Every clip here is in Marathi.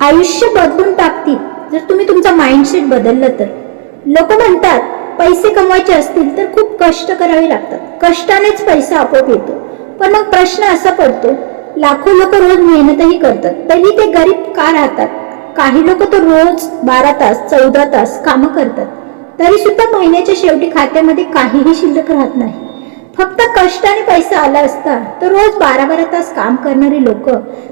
आयुष्य बदलून टाकतील जर तुम्ही तुमचा माइंडसेट बदललं तर. लोक म्हणतात पैसे कमवायचे असतील तर खूप कष्ट करावे लागतात, कष्टानेच पैसा आपोआप येतो. पण मग प्रश्न असा पडतो, लाखो लोक रोज मेहनतही करतात तरी ते गरीब का राहतात? काही लोक तर रोज 12 तास 14 तास काम करतात तरी सुद्धा महिन्याच्या शेवटी खात्यामध्ये काहीही शिल्लक राहत नाही. फक्त कष्ट आणि पैसा आला असता तर रोज 12-12 तास काम करणारे लोक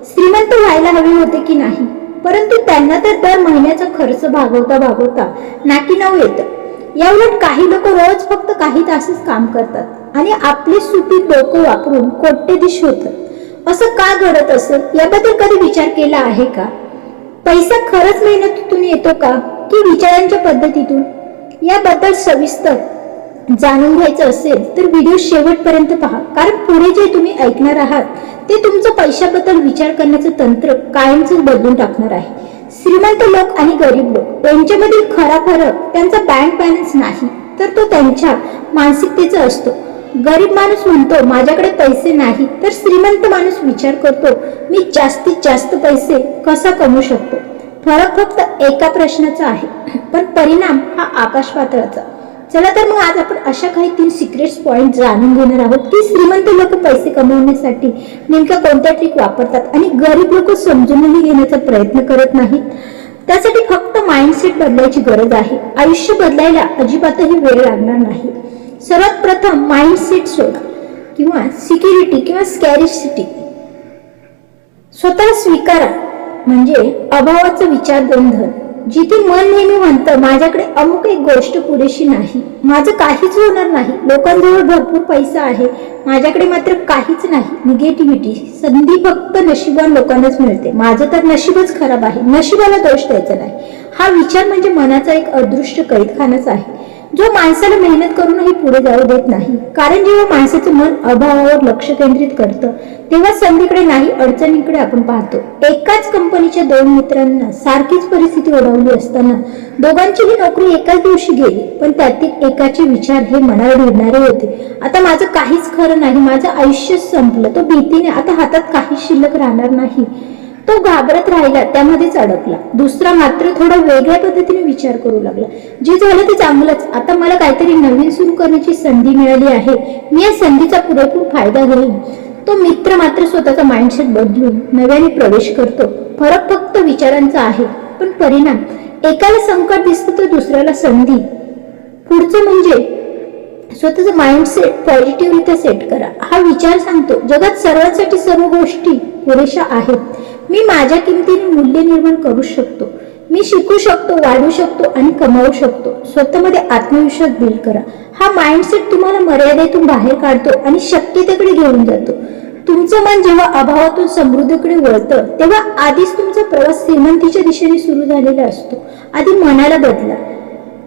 श्रीमंत व्हायला हवे होते की नाही? परंतु त्यांना तर दर महिन्याचा खर्च भागवता नाकी नऊ येतं. याउलट काही लोक रोज फक्त काही तासच काम करतात आणि आपले सुटी डोकं वापरून कोट्यधीश होतात. असं का घडत असेल याबद्दल कधी विचार केला आहे का? पैसा खरंच मेहनतीतून येतो का की विचारांच्या पद्धतीतून? याबद्दल सविस्तर जाणून घ्यायचं असेल तर व्हिडिओ शेवटपर्यंत पहा, कारण पुढे जे तुम्ही ऐकणार आहात ते तुमचं पैशाबद्दल विचार करण्याचं तंत्र कायमच बदलून टाकणार आहे. श्रीमंत लोक आणि गरीब लोक यांच्यामधील खरा फरक त्यांचा बँक बॅलन्स नाही तर तो त्यांच्या मानसिकतेचा असतो. गरीब माणूस म्हणतो माझ्याकडे पैसे नाही, तर श्रीमंत माणूस विचार करतो मी जास्तीत जास्त पैसे कसा कमवू शकतो. फरक फक्त एका प्रश्नाचा आहे पण परिणाम हा आकाश पातळाचा. चला तर मग आज आपण अशा काही 3 सिक्रेट्स पॉइंट जाणून घेणार आहोत की श्रीमंत लोक पैसे कमवण्यासाठी नेमक्या कोणत्या ट्रिक वापरतात आणि गरीब लोक समजूनही घेण्याचा प्रयत्न करत नाहीत. त्यासाठी फक्त माइंडसेट बदलायची गरज आहे. आयुष्य बदलायला अजिबातही वेळ लागणार नाही. सर्वात प्रथम माइंडसेट सोडा किंवा सिक्युरिटी किंवा स्कॅरिसिटी स्वतःला स्वीकारा, म्हणजे अभावाचा विचार बंधन. जिथे मन नेहमी म्हणतं माझ्याकडे अमुक एक गोष्ट पुरेशी नाही, माझं काहीच होणार नाही, लोकांजवळ भरपूर पैसा आहे माझ्याकडे मात्र काहीच नाही. निगेटिव्हिटी. संधी फक्त नशिबान लोकांनाच मिळते, माझं तर नशीबच खराब आहे, नशिबाला दोष द्यायचा नाही. हा विचार म्हणजे मनाचा एक अदृश्य कैदखानाच आहे जो माणसाला मेहनत करूनही पुढे जाऊ देत नाही. कारण जेव्हा माणसाचं मन अभावावर लक्ष केंद्रित करतं तेव्हा संधीकडे नाही अडचणीकडे आपण पाहतो. एकाच कंपनीच्या 2 मित्रांना सारखीच परिस्थिती ओढवली असताना दोघांचीही नोकरी एकाच दिवशी गेली, पण त्यातील एकाचे विचार हे मनाला भिडणारे होते. आता माझं काहीच खरं नाही, माझं आयुष्यच संपलं. तो भीतीने आता हातात काही शिल्लक राहणार नाही तो घाबरत राहिला, त्यामध्येच अडकला. दुसरा मात्र थोडा वेगळ्या पद्धतीने विचार करू लागला, जे झालं ते चांगलंच, आता मला काहीतरी नवीन सुरू करण्याची संधी मिळाली आहे, मी या संधीचा पुरेपूर फायदा घेईन. तो मित्र मात्र स्वतःचा माइंडसेट बदलून नव्याने प्रवेश करतो. फरक फक्त विचारांचा आहे पण परिणाम एकाला संकट दिसतं तर दुसऱ्याला संधी. पुढचं म्हणजे स्वतःचं माइंडसेट पॉझिटिव्हरित्या सेट करा. हा विचार सांगतो जगात सर्वांसाठी सर्व गोष्टी पुरेशा आहेत, मी माझ्या किमतीने मूल्य निर्माण करू शकतो, मी शिकू शकतो, वाढू शकतो आणि कमावू शकतो. स्वतःमध्ये आत्मविश्वास बिल्ड करा. हा माइंडसेट तुम्हाला मर्यादेतून बाहेर काढतो आणि शक्यतेकडे घेऊन जातो. तुमचं मन जेव्हा अभावातून समृद्धीकडे वळतं तेव्हा आधीच तुमचा प्रवास श्रीमंतीच्या दिशेने सुरू झालेला असतो. आधी मनाला बदला.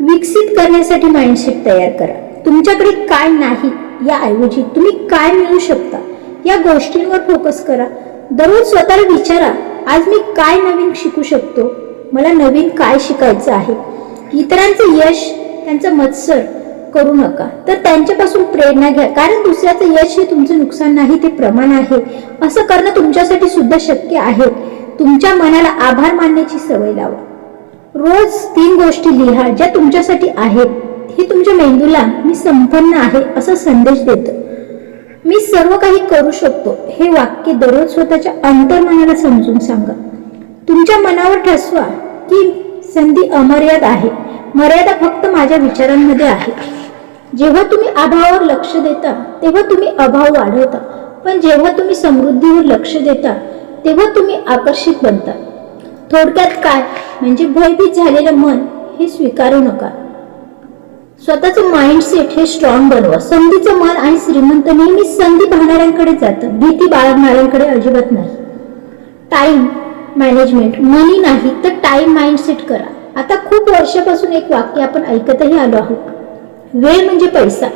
विकसित करण्यासाठी माइंडसेट तयार करा. तुमच्याकडे काय नाही याऐवजी तुम्ही काय मिळवू शकता या गोष्टींवर फोकस करा. दररोज स्वतःला विचारा, आज मी काय नवीन शिकू शकतो, मला नवीन काय शिकायचं आहे. इतरांचे यश त्यांचा मत्सर करू नका, तर त्यांच्यापासून प्रेरणा घ्या, कारण दुसऱ्याचं यश हे तुमचं नुकसान नाही, ते प्रमाण आहे. असं करणं तुमच्यासाठी सुद्धा शक्य आहे. तुमच्या मनाला आभार मानण्याची सवय लावा. रोज 3 गोष्टी लिहा ज्या तुमच्यासाठी आहेत. हे तुमच्या मेंदूला मी संपन्न आहे असा संदेश देतं. मी सर्व काही करू शकतो हे वाक्य दररोज स्वतःच्या अंतर्मनाला समजून सांगा. तुमच्या मनावर ठसवा की संधी अमर्याद आहे, मर्यादा फक्त माझ्या विचारांमध्ये आहे. जेव्हा तुम्ही अभावावर लक्ष देता तेव्हा तुम्ही अभाव वाढवता, पण जेव्हा तुम्ही समृद्धीवर लक्ष देता तेव्हा तुम्ही आकर्षित बनता. थोडक्यात काय म्हणजे भयभीत झालेलं मन हे स्वीकारू नका. स्वतःचं माइंडसेट हे स्ट्रॉंग बनवा. संधीचं मन आणि श्रीमंत नेहमी संधी पाहणाऱ्यांकडे जातं, भीती बाळगणाऱ्यांकडे अजिबात नाही. टाइम मॅनेजमेंट, मनी नाही तर टाइम माइंडसेट करा. आता खूप वर्षापासून एक वाक्य आपण ऐकतही आलो आहोत, वेळ म्हणजे पैसा.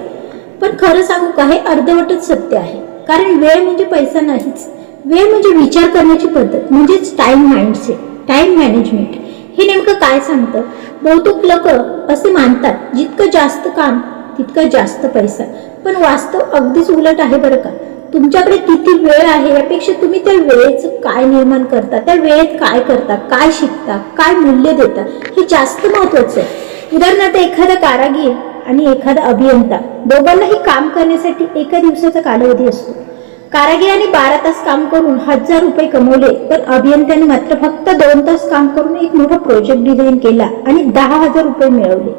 पण खरं सांगू का, हे अर्धवटच सत्य आहे. कारण वेळ म्हणजे पैसा नाहीच, वेळ म्हणजे विचार करण्याची पद्धत, म्हणजेच टाइम माइंडसेट, टाइम मॅनेजमेंट. हे नेमकं काय सांगतं? बहुतेक लोक असे मानतात जितकं जास्त काम तितकं जास्त पैसा, पण वास्तव अगदीच उलट आहे बरं का. तुमच्याकडे किती वेळ आहे यापेक्षा तुम्ही त्या वेळेचं काय निर्माण करता, त्या वेळेत काय करता, काय शिकता, काय मूल्य देता, हे जास्त महत्वाचं आहे. उदाहरणार्थ एखादा कारागीर आणि एखादा अभियंता दोघांनाही काम करण्यासाठी एका दिवसाचा कालावधी असतो. कारागिराने 12 तास काम करून 1000 रुपये कमवले, तर अभियंत्याने मात्र फक्त 2 तास काम करून एक मोठा प्रोजेक्ट डिझाईन केला आणि 10,000 रुपये मिळवले.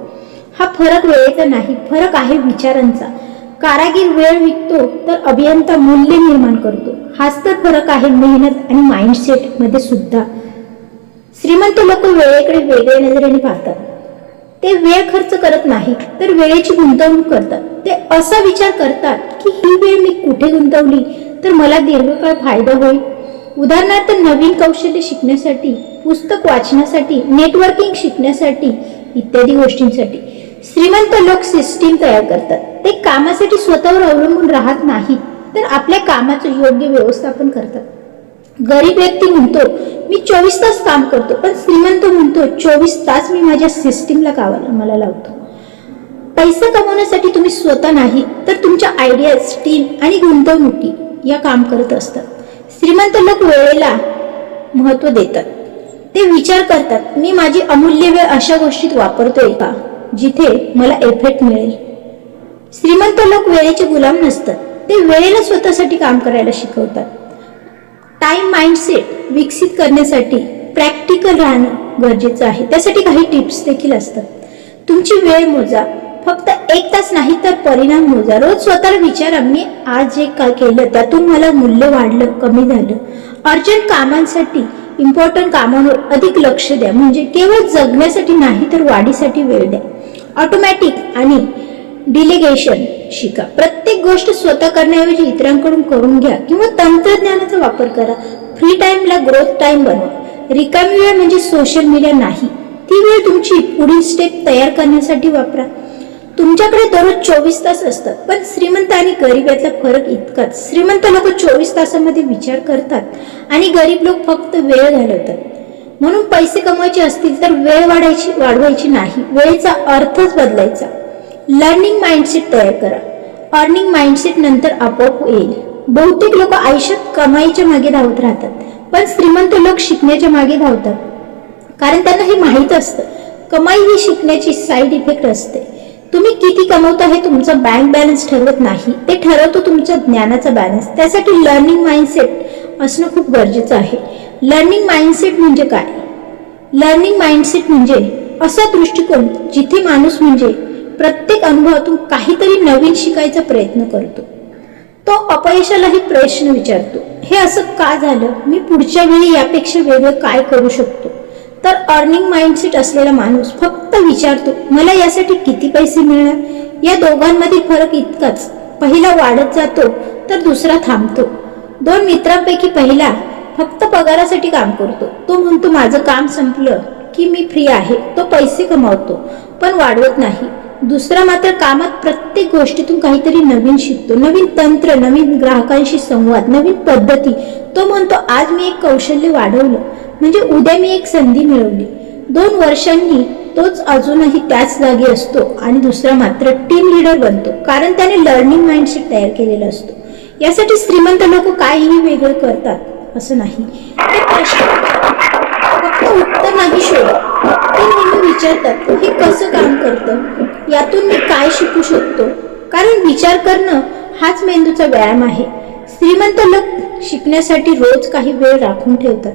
हा फरक वेळेचा नाही, फरक आहे विचारांचा. कारागीर वेळ विकतो तर अभियंता मूल्य निर्माण करतो. हाच तर फरक आहे मेहनत आणि माइंडसेट मध्ये सुद्धा. श्रीमंत लोक वेळेकडे वेगळ्या नजरेने पाहतात. ते वेळ खर्च करत नाहीत, तर वेळेची गुंतवणूक करतात. ते असा विचार करतात की ही वेळ मी कुठे गुंतवली तर मला दीर्घकाळ फायदा होईल. उदाहरणार्थ नवीन कौशल्य शिकण्यासाठी, पुस्तक वाचण्यासाठी, नेटवर्किंग शिकण्यासाठी इत्यादी गोष्टींसाठी. श्रीमंत लोक सिस्टीम तयार करतात. ते कामासाठी स्वतःवर अवलंबून राहत नाहीत, तर आपल्या कामाचं योग्य व्यवस्थापन करतात. गरीब व्यक्ती म्हणतो मी 24 तास काम करतो, पण श्रीमंत म्हणतो 24 तास मी माझ्या सिस्टीमला कामाला लावतो. पैसा कमवण्यासाठी तुम्ही स्वतः नाही, तर तुमच्या आयडियाज, टीम आणि गुंतवणुकी या काम करत असतात. श्रीमंत लोक वेळेला महत्व देतात. ते विचार करतात मी माझी अमूल्य वेळ अशा गोष्टीत वापरतोय का जिथे मला इफेक्ट मिळेल. श्रीमंत लोक वेळेचे गुलाम नसतात. ते वेळेला स्वतःसाठी काम करायला शिकवतात. टाइम माइंडसेट विकसित करण्यासाठी प्रॅक्टिकल राहणं गरजेचं आहे. त्यासाठी काही टिप्स देखील असतात. तुमची वेळ मोजा. फक्त 1 तास नाही तर परिणाम मोजा. रोज स्वतःला विचारा मी आज जे काय केलं त्यातून मला मूल्य वाढलं, कमी झालं. अर्जंट कामांसाठी, इम्पॉर्टंट कामांवर अधिक लक्ष द्या. म्हणजे केवळ जगण्यासाठी नाही तर वाढीसाठी वेळ द्या. ऑटोमॅटिक आणि डिलिगेशन शिका. प्रत्येक गोष्ट स्वतः करण्याऐवजी इतरांकडून करून घ्या किंवा तंत्रज्ञानाचा वापर करा. फ्री टाइमला ग्रोथ टाइम बनवा. रिकामी वेळ म्हणजे सोशल मीडिया नाही, ती वेळ तुमची पुढील स्टेप तयार करण्यासाठी वापरा. तुमच्याकडे दररोज 24 तास असतात, पण श्रीमंत आणि गरीब यातला फरक इतकाच. श्रीमंत लोक 24 तासामध्ये विचार करतात आणि गरीब लोक फक्त वेळ घालवतात. म्हणून पैसे कमवायचे असतील तर वेळ वाढवायची नाही, वेळेचा अर्थच बदलायचा. लर्निंग माइंडसेट तयार करा. अर्निंग माइंडसेट नंतर आपोआप येईल. बहुतेक लोक आयुष्यात कमाईच्या मागे धावत राहतात, पण श्रीमंत लोक शिकण्याच्या मागे धावतात. कारण त्यांना हे माहीत असतं कमाई ही शिकण्याची साईड इफेक्ट असते. तुम्ही किती कमवता हे तुमचा बँक बॅलन्स ठरवत नाही, ते ठरवतो तुमच्या ज्ञानाचा बॅलन्स. त्यासाठी लर्निंग माइंडसेट असणं खूप गरजेचं आहे. लर्निंग माइंडसेट म्हणजे काय? लर्निंग माइंडसेट म्हणजे असा दृष्टिकोन जिथे माणूस म्हणजे प्रत्येक अनुभवातून काहीतरी नवीन शिकायचा प्रयत्न करतो. तो अपयशालाही प्रश्न विचारतो, हे असं का झालं, मी पुढच्या वेळी यापेक्षा वेगळं काय करू शकतो. तर अर्निंग माइंडसेट असलेला माणूस फक्त विचारतो मला यासाठी किती पैसे मिळणार. या दोघांमधील फरक इतकाच. पहिला वाढत जातो तर दुसरा थांबतो. 2 मित्रांपैकी पहिला फक्त पगारासाठी काम करतो. तो म्हणतो माझं काम संपलं की मी फ्री आहे. तो पैसे कमावतो पण वाढवत नाही. दुसरा मात्र कामात प्रत्येक गोष्टीतून काहीतरी नवीन शिकतो. नवीन तंत्र, नवीन ग्राहकांशी संवाद, नवीन पद्धती. तो म्हणतो आज मी एक कौशल्य वाढवलं म्हणजे उद्या मी एक संधी मिळवली. 2 वर्षांनी तोच अजूनही त्याच जागी असतो आणि दुसरा मात्र टीम लीडर बनतो, कारण त्याने लर्निंग माइंडसेट तयार केलेला असतो. यासाठी श्रीमंत लोक काहीही वेगळं करतात असं नाही. ते प्रश्न फक्त उत्तर नाही शोधत, ते नेहमी विचारतात हे कसं काम करतं, यातून मी काय शिकू शकतो. कारण विचार करणं हाच मेंदूचा व्यायाम आहे. श्रीमंत लोक शिकण्यासाठी रोज काही वेळ राखून ठेवतात.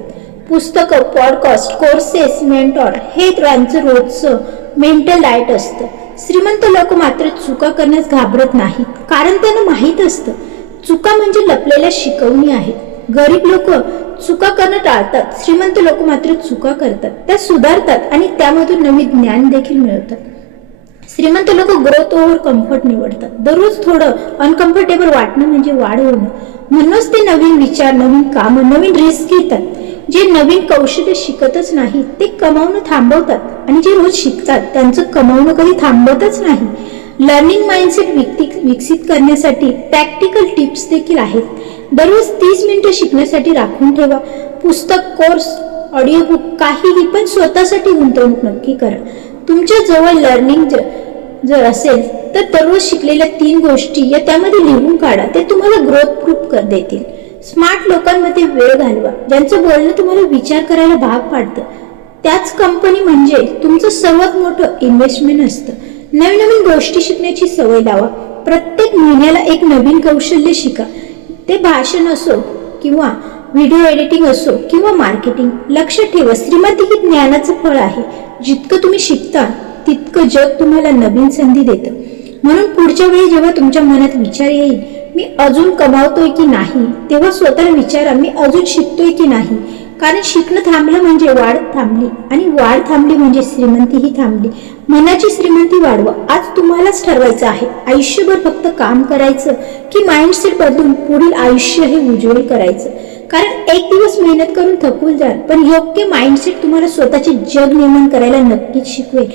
पुस्तकं, पॉडकास्ट, कोर्सेस, मेंटॉर हे त्यांचं रोजचं मेंटल डाएट असतं. श्रीमंत लोक मात्र चुका करण्यास घाबरत नाहीत, कारण त्यांना माहीत असतं चुका म्हणजे लपलेल्या शिकवणी आहेत. गरीब लोक चुका करणं टाळतात, श्रीमंत लोक मात्र चुका करतात, त्या सुधारतात आणि त्यामधून नवीन ज्ञान देखील मिळवतात. श्रीमंत लोक ग्रोथ ओव्हर कम्फर्ट निवडतात. दररोज थोडं अनकम्फर्टेबल वाटणं म्हणजे वाढ होणं. म्हणूनच ते नवीन विचार, नवीन कामं, नवीन रिस्क घेतात. जे नवीन कौशल्य शिकतच नाही ते कमावणं थांबवतात आणि जे रोज शिकतात त्यांचं कमावणं कधी थांबतच नाही. लर्निंग माइंडसेट विकसित करण्यासाठी प्रॅक्टिकल टिप्स देखील आहेत. दररोज 30 मिनिटं शिकण्यासाठी राखून ठेवा. पुस्तक, कोर्स, ऑडिओ बुक काहीही, पण स्वतःसाठी गुंतवणूक नक्की करा. तुमच्या जवळ लर्निंग जर असेल तर दररोज शिकलेल्या 3 गोष्टी या त्यामध्ये लिहून काढा. ते तुम्हाला ग्रोथ प्रूफ देतील. स्मार्ट लोकांमध्ये वेळ घालवा, ज्यांचं बोलणं तुम्हाला विचार करायला भाग पाडतं. त्याच कंपनी म्हणजे तुमचं सर्वात मोठं इन्व्हेस्टमेंट असतं. नवीन नवीन गोष्टी शिकण्याची सवय लावा. प्रत्येक महिन्याला एक नवीन कौशल्य शिका. ते भाषण असो किंवा व्हिडिओ एडिटिंग असो किंवा मार्केटिंग. लक्षात ठेवा, श्रीमंती ही ज्ञानाचं फळ आहे. जितकं तुम्ही शिकता तितकं जग तुम्हाला नवीन संधी देतं. म्हणून पुढच्या वेळी जेव्हा तुमच्या मनात विचार येईल, मी अजून कमावतोय की नाही, तेव्हा स्वतःला विचारा, मी अजून शिकतोय की नाही. कारण शिकणं थांबलं म्हणजे वाढ थांबली, आणि वाढ थांबली म्हणजे श्रीमंतीही थांबली. मनाची श्रीमंती वाढवा. आज तुम्हालाच ठरवायचं आहे, आयुष्यभर फक्त काम करायचं की माइंडसेट बदलून पुढील आयुष्य हे उज्ज्वल करायचं. कारण एक दिवस मेहनत करून थकून जाल, पण योग्य माइंडसेट तुम्हाला स्वतःचे जग निर्माण करायला नक्कीच शिकवेल.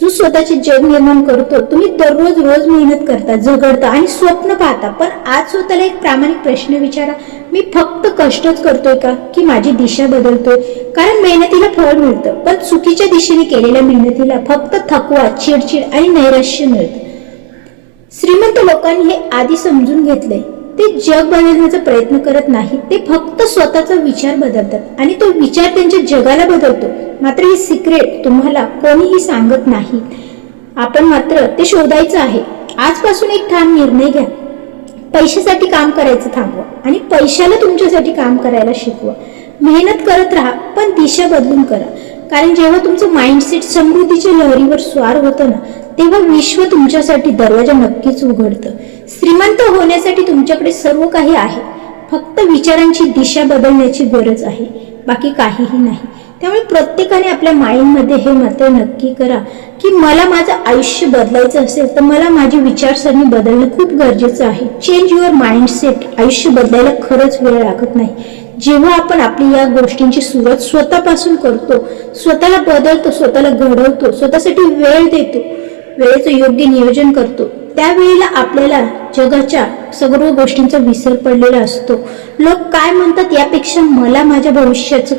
जो स्वतःचे जग निर्माण करतो, तुम्ही दररोज रोज मेहनत करता, झगडता आणि स्वप्न पाहता, पण आज स्वतःला एक प्रामाणिक प्रश्न विचारा, मी फक्त कष्टच करतोय का की माझी दिशा बदलतोय? कारण मेहनतीला फळ मिळतं, पण चुकीच्या दिशेने केलेल्या मेहनतीला फक्त थकवा, चिडचिड आणि नैराश्य मिळतं. श्रीमंत लोकांनी हे आधी समजून घेतलंय. ते जग बदलण्याचा प्रयत्न करत नाहीत, ते फक्त स्वतःचा विचार बदलतात आणि तो विचार त्यांच्या जगाला बदलतो. मात्र हे सिक्रेट तुम्हाला कोणीही सांगत नाही. आपण मात्र ते शोधायचं आहे. आजपासून एक ठाम निर्णय घ्या, पैशासाठी काम करायचं थांबवा आणि पैशाला तुमच्यासाठी काम करायला शिकवा. मेहनत करत राहा, पण दिशा बदलून करा. कारण जेव्हा तुमचं माइंडसेट समृद्धीच्या लहरीवर स्वार होतं ना, तेव्हा विश्व तुमच्यासाठी दरवाजा नक्कीच उघडतं. श्रीमंत होण्यासाठी तुमच्याकडे सर्व काही आहे, फक्त विचारांची दिशा बदलण्याची गरज आहे, बाकी काहीही नाही. त्यामुळे प्रत्येकाने आपल्या माइंडमध्ये हे मत नक्की करा की मला माझं आयुष्य बदलायचं असेल तर मला माझी विचारसरणी बदलणं खूप गरजेचं आहे. Change your mindset. आयुष्य बदलायला खरंच वेळ लागत नाही. जेव्हा आपण आपली या गोष्टींची सुरुवात स्वतःपासून करतो, स्वतःला बदलतो, स्वतःला घडवतो, स्वतःसाठी वेळ देतो, वेळेचं योग्य नियोजन करतो, त्यावेळेला आपल्याला जगाच्या सर्व गोष्टींचा विसर पडलेला असतो. लोक काय म्हणतात यापेक्षा मला माझ्या भविष्याचं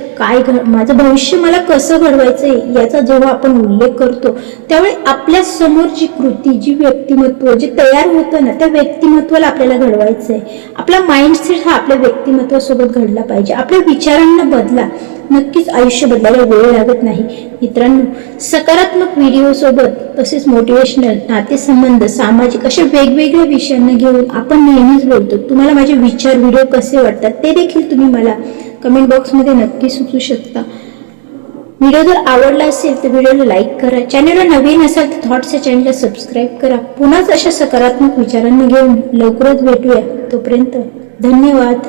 माझं भविष्य मला कसं घडवायचंय याचा जेव्हा आपण उल्लेख करतो, त्यावेळी आपल्या समोर जी कृती, जी व्यक्तिमत्व जे तयार होतं ना, त्या व्यक्तिमत्वाला आपल्याला घडवायचंय. आपला माइंडसेट हा आपल्या व्यक्तिमत्वासोबत घडला पाहिजे. आपल्या विचारांना बदला, नक्कीच आयुष्य बदलायला वेळ लागत नाही. मित्रांनो, सकारात्मक व्हिडिओ सोबत तसेच मोटिवेशनल, नातेसंबंध, सामाजिक अशा वेगवेगळ्या विषयांना घेऊन आपण नेहमीच बोलतो. तुम्हाला माझे विचार, व्हिडिओ कसे वाटतात ते देखील तुम्ही मला कमेंट बॉक्समध्ये नक्की सुचवू शकता. व्हिडिओ जर आवडला असेल तर व्हिडिओला लाईक करा. चॅनलला नवीन असाल तर थॉट्स या चॅनलला सबस्क्राईब करा. पुन्हाच अशा सकारात्मक विचारांना घेऊन लवकरच भेटूया. तोपर्यंत धन्यवाद.